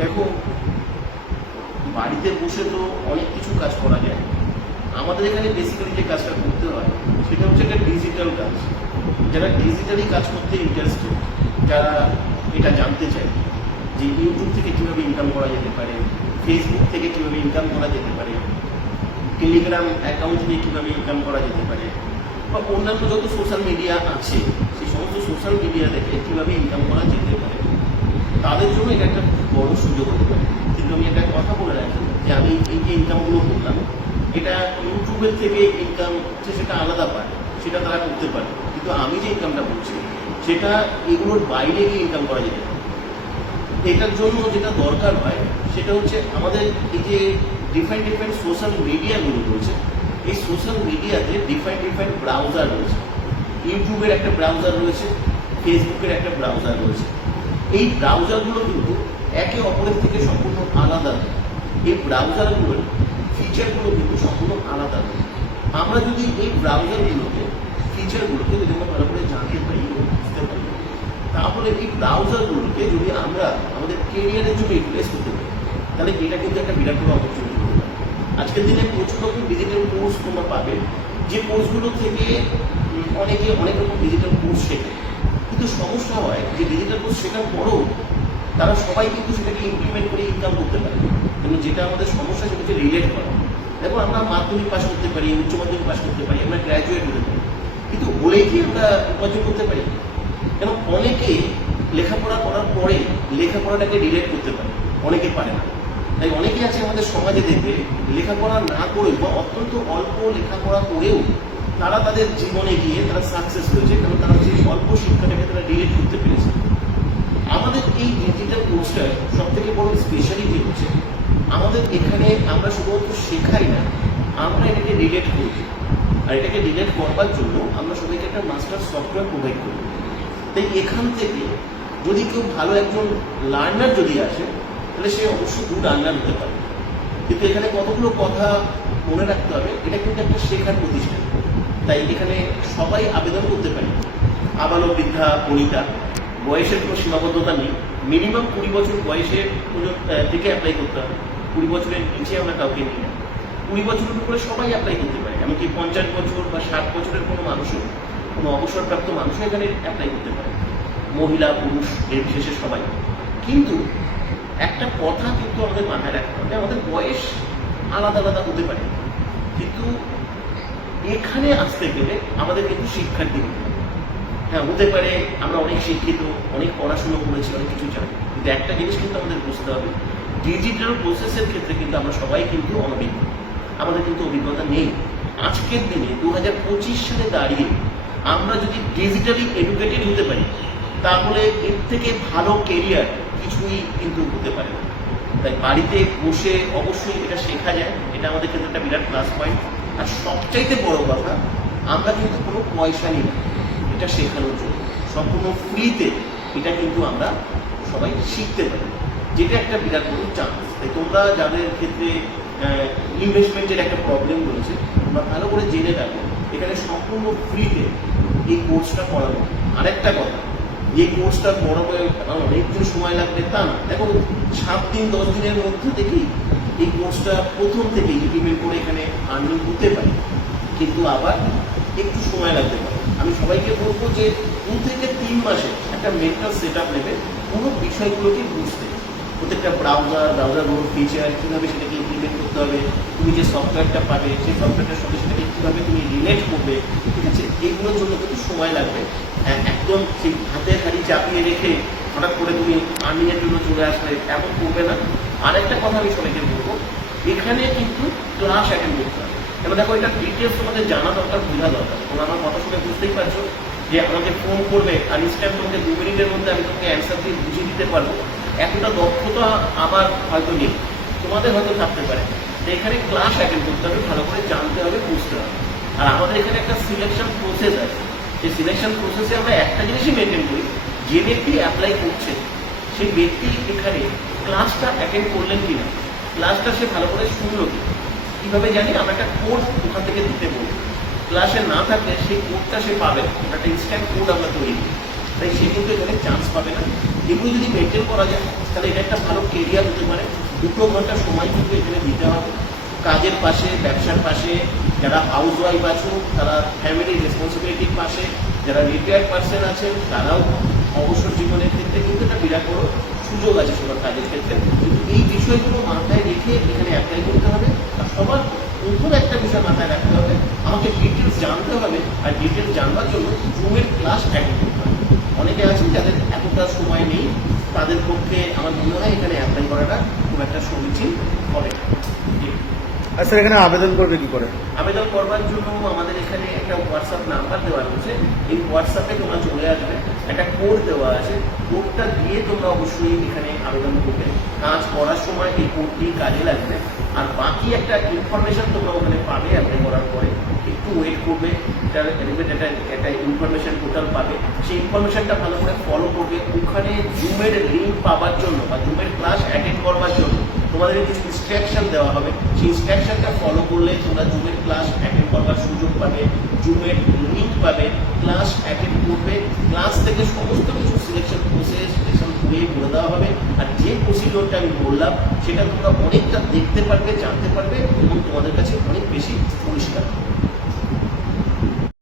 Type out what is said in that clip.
দেখো, বাড়িতে বসে তো অনেক কিছু কাজ করা যায়। আমাদের এখানে বেসিক্যালি যে কাজটা করতে হয় সেটা হচ্ছে একটা ডিজিটাল কাজ। যারা ডিজিটালি কাজ করতে ইন্টারেস্টেড, যারা এটা জানতে চায় যে ইউটিউব থেকে কীভাবে ইনকাম করা যেতে পারে, ফেসবুক থেকে কীভাবে ইনকাম করা যেতে পারে, টেলিগ্রাম অ্যাকাউন্ট থেকে কীভাবে ইনকাম করা যেতে পারে, বা অন্যান্য যত সোশ্যাল মিডিয়া আছে সেই সমস্ত সোশ্যাল মিডিয়া থেকে কীভাবে ইনকাম করা যেতে পারে, তাদের জন্য এটা একটা বড় সুযোগ হতে পারে। কিন্তু আমি একটা কথা বলে রাখি যে আমি এই যে ইনকামগুলো করলাম, এটা ইউটিউবের থেকে ইনকাম হচ্ছে সেটা আলাদা পায়, সেটা তারা করতে পারে। কিন্তু আমি যে ইনকামটা করছি সেটা এগুলোর বাইরে গিয়ে ইনকাম করা যেতে পারে। এটার জন্য যেটা দরকার হয় সেটা হচ্ছে আমাদের এই যে ডিফারেন্ট সোশ্যাল মিডিয়াগুলো রয়েছে, এই সোশ্যাল মিডিয়াতে ডিফারেন্ট ব্রাউজার রয়েছে। ইউটিউবের একটা ব্রাউজার রয়েছে, ফেসবুকের একটা ব্রাউজার রয়েছে। এই ব্রাউজারগুলো কিন্তু একে অপরের থেকে সম্পূর্ণ আলাদা। এই ব্রাউজারগুলোর ফিচারগুলো কিন্তু সম্পূর্ণ আলাদা। আমরা যদি এই ব্রাউজারগুলোকে ফিচারগুলোকে যদি আমরা ভালো করে জানতে পারি এবং বুঝতে পারি, তাহলে এই ব্রাউজারগুলোকে যদি আমরা আমাদের কেরিয়ারের জন্য ইউটিলাইজ করতে পারি, তাহলে এটা কিন্তু একটা বিরাট বড় অপরচুনিটি হতে পারে। আজকের দিনে প্রচুর রকম ডিজিটাল কোর্স তোমরা পাবে, যে কোর্সগুলো থেকে অনেকে অনেক রকম ডিজিটাল কোর্স শেখে। কিন্তু সমস্যা হয় যে ডিজিটাল কোর্স শেখার পরও তারা সবাই কিন্তু সেটাকে ইমপ্লিমেন্ট করে ইনকাম করতে পারে। কিন্তু যেটা আমাদের সমস্যা সেটা হচ্ছে রিলেট করা। দেখো, আমরা মাধ্যমিক পাস করতে পারি, উচ্চ মাধ্যমিক পাস করতে পারি, আমরা গ্র্যাজুয়েট হতে পারি, কিন্তু বলেই কি আমরা উপার্জন করতে পারি? কেন অনেকে লেখাপড়া করার পরে লেখাপড়াটাকে রিলেট করতে পারে, অনেকে পারে না। তাই অনেকে আছে আমাদের সমাজে দেখবে লেখাপড়া না করেও বা অত্যন্ত অল্প লেখাপড়া করেও তারা তাদের জীবনে গিয়ে তারা সাকসেস হয়েছে, কারণ তারা যে অল্প শিক্ষাটাকে তারা রিলেট করতে পেরেছে। আমাদের এই ডিজিটাল কোর্সটার সব থেকে বড় স্পেশালিটি হচ্ছে আমাদের এখানে আমরা শুধুমাত্র শেখাই না, আমরা এটাকে রিলেট করি। আর এটাকে রিলেট করবার জন্য আমরা সবাইকে একটা মাস্টার সফটওয়্যার প্রোভাইড করি। তাই এখান থেকে যদি কেউ ভালো একজন লার্নার যদি আসে, তাহলে সে অবশ্যই গুড লার্নার হতে পারে। কিন্তু এখানে কতগুলো কথা মনে রাখতে হবে, এটা কিন্তু একটা শেখার প্রতিষ্ঠান। তাই এখানে সবাই আবেদন করতে পারে, আবালক বৃদ্ধা বনিতা, বয়সের কোনো সীমাবদ্ধতা নেই। মিনিমাম 20 বছর বয়সের থেকে অ্যাপ্লাই করতে হবে। 20 বছরের নিচে আমরা কাউকে নিই না। 20 বছরের উপরে সবাই অ্যাপ্লাই করতে পারে, এমনকি 50 বছর বা 60 বছরের কোনো মানুষও, কোনো অবসরপ্রাপ্ত মানুষও এখানে অ্যাপ্লাই করতে পারে, মহিলা পুরুষ এর বিশেষে সবাই। কিন্তু একটা কথা কিন্তু আমাদের মাথায় রাখতে হবে, আমাদের বয়স আলাদা আলাদা হতে পারে, কিন্তু এখানে আসতে গেলে আমাদের কিন্তু শিক্ষার্থী হতে হবে। হ্যাঁ, হতে পারে আমরা অনেক শিক্ষিত, অনেক পড়াশুনো করেছি, অনেক কিছু জানি, কিন্তু একটা জিনিস কিন্তু আমাদের বুঝতে হবে, ডিজিটাল প্রসেসের ক্ষেত্রে কিন্তু আমরা সবাই কিন্তু অনভিজ্ঞ, আমাদের কিন্তু অভিজ্ঞতা নেই। আজকের দিনে 2025 সালে দাঁড়িয়ে আমরা যদি ডিজিটালি এডুকেটেড হতে পারি, তাহলে এর থেকে ভালো কেরিয়ার কিছুই কিন্তু হতে পারে না। তাই বাড়িতে বসে অবশ্যই এটা শেখা যায়, এটা আমাদের ক্ষেত্রে একটা বিরাট প্লাস পয়েন্ট। আর সবচাইতে বড় কথা, আমরা কিন্তু কোনো পয়সা নিই না এটা শেখানোর জন্য, সম্পূর্ণ ফ্রিতে এটা কিন্তু আমরা সবাই শিখতে পারি, যেটা একটা বিরাট বড় চান্স। তাই তোমরা যাদের ক্ষেত্রে ইনভেস্টমেন্টের একটা প্রবলেম রয়েছে, তোমরা ভালো করে জেনে রাখো এখানে সম্পূর্ণ ফ্রিতে এই কোর্সটা করানো। আরেকটা কথা, এই কোর্সটা করাবো অনেকদিন সময় লাগবে তা না। দেখো, 7 দিন 10 দিনের মধ্যে থেকেই এই কোর্সটা প্রথম থেকে ইমপ্লিমেন্ট করে এখানে আর্নিং করতে পারি, কিন্তু আবার একটু সময় লাগতে পারে। আমি সবাইকে বলবো যে 2 থেকে 3 মাসে একটা মেন্টাল সেট আপ নেবে পুরো বিষয়গুলোকে বুঝতে। প্রত্যেকটা ব্রাউজারগুলোর ফিচার কীভাবে সেটাকে ইমপ্লিমেন্ট করতে হবে, তুমি যে সফটওয়্যারটা পাবে সেই সফটওয়্যারটার সঙ্গে সেটাকে কীভাবে তুমি রিলেট করবে, ঠিক আছে? এইগুলোর জন্য কিন্তু সময় লাগবে। একদম সেই হাতে হাড়ি চাপিয়ে রেখে হঠাৎ করে তুমি আর্নিংয়ের জন্য চলে আসবে, এমন করবে না। আরেকটা কথা আমি সবাইকে বলবো, এখানে কিন্তু ক্লাস অ্যাটেন্ড করতে হবে। এবার দেখো, এটা ডিটেলস তোমাদের জানা দরকার, বোঝা দরকার। তোমরা আমার কথা শুনে বুঝতেই পারছো যে আমাকে ফোন করবে আর ইনস্ট্যান্ট তোমাকে 2 মিনিটের মধ্যে আমি তোমাকে অ্যান্সার দিয়ে বুঝিয়ে দিতে পারবো, এতটা দক্ষতা আমার হয়তো নেই, তোমাদের হয়তো থাকতে পারে। তো এখানে ক্লাস অ্যাটেন্ড করতে হবে, ভালো করে জানতে হবে, বুঝতে হবে। আর আমাদের এখানে একটা সিলেকশন প্রসেস আছে, সেই সিলেকশন প্রসেসে আমরা একটা জিনিসই মেনটেন করি, যে ব্যক্তি অ্যাপ্লাই করছে সেই ব্যক্তি এখানে ক্লাসটা অ্যাটেন্ড করলেন কিনা, ক্লাসটা সে ভালো করে শুনলো কি। কীভাবে জানি? আমরা একটা কোড ওখান থেকে দিতে বলি, ক্লাসে না থাকলে সেই কোডটা সে পাবে না, একটা ইনস্ট্যান্ট কোড আমরা তৈরি করি। তাই সে কিন্তু এখানে চান্স পাবে না। এগুলো যদি মেনটেন করা যায় তাহলে এটা একটা ভালো কেরিয়ার হতে পারে। 2 ঘন্টা সময় কিন্তু এখানে দিতে হবে কাজের পাশে, ব্যবসার পাশে। যারা হাউস ওয়াইফ আছো তারা ফ্যামিলি রেসপন্সিবিলিটির পাশে, যারা রিটায়ার্ড পার্সন আছেন তারাও অবসর জীবনের ক্ষেত্রে কিন্তু একটা বিরাট বড় সুযোগ আছে সবার কাজের ক্ষেত্রে। কিন্তু এই বিষয়গুলো মাথায় রেখে এখানে অ্যাপ্লাই করতে হবে। আর সবার প্রথম একটা বিষয় মাথায় রাখতে হবে, আমাকে ডিটেলস জানতে হবে। আর ডিটেলস জানবার জন্য জুমের ক্লাস অ্যাটেন্ড করতে হবে। অনেকে আছেন যাদের এতটা সময় নেই, তাদের পক্ষে আমার মনে হয় এখানে অ্যাপ্লাই করাটা খুব একটা সমীচীন হবে না। আর স্যার এখানে আবেদন করবে কি করে? আবেদন করবার জন্য আমাদের এখানে একটা হোয়াটসঅ্যাপ নাম্বার দেওয়া রয়েছে। এই হোয়াটসঅ্যাপে তোমরা চলে আসবে, একটা কোড দেওয়া আছে, কোডটা দিয়ে তোমরা অবশ্যই এখানে আবেদন করবে। কাজ করার সময় এই কোডটি কাজে লাগবে। আর বাকি একটা ইনফরমেশন তোমরা ওখানে পাবে অ্যাপ্লাই করার পরে। একটু ওয়েট করবে, একটা ইনফরমেশন টোটাল পাবে। সেই ইনফরমেশনটা ভালো করে ফলো করবে। ওখানে জুমের লিঙ্ক পাওয়ার জন্য বা জুমের ক্লাস অ্যাটেন্ড করবার জন্য তোমাদের কিছু ইনস্ট্রাকশন দেওয়া হবে। সেই ইনস্ট্রাকশনটা ফলো করলে তোমরা জুমের ক্লাস অ্যাটেন্ড করবার সুযোগ পাবে, জুমের লিঙ্ক পাবে, ক্লাস অ্যাটেন্ড করবে। ক্লাস থেকে সমস্ত কিছু সিলেকশন প্রসেস করে বলে দেওয়া হবে। আর যে প্রসিডিওরটা আমি বললাম সেটা তোমরা অনেকটা দেখতে পারবে, জানতে পারবে এবং তোমাদের কাছে অনেক বেশি পরিষ্কার হবে।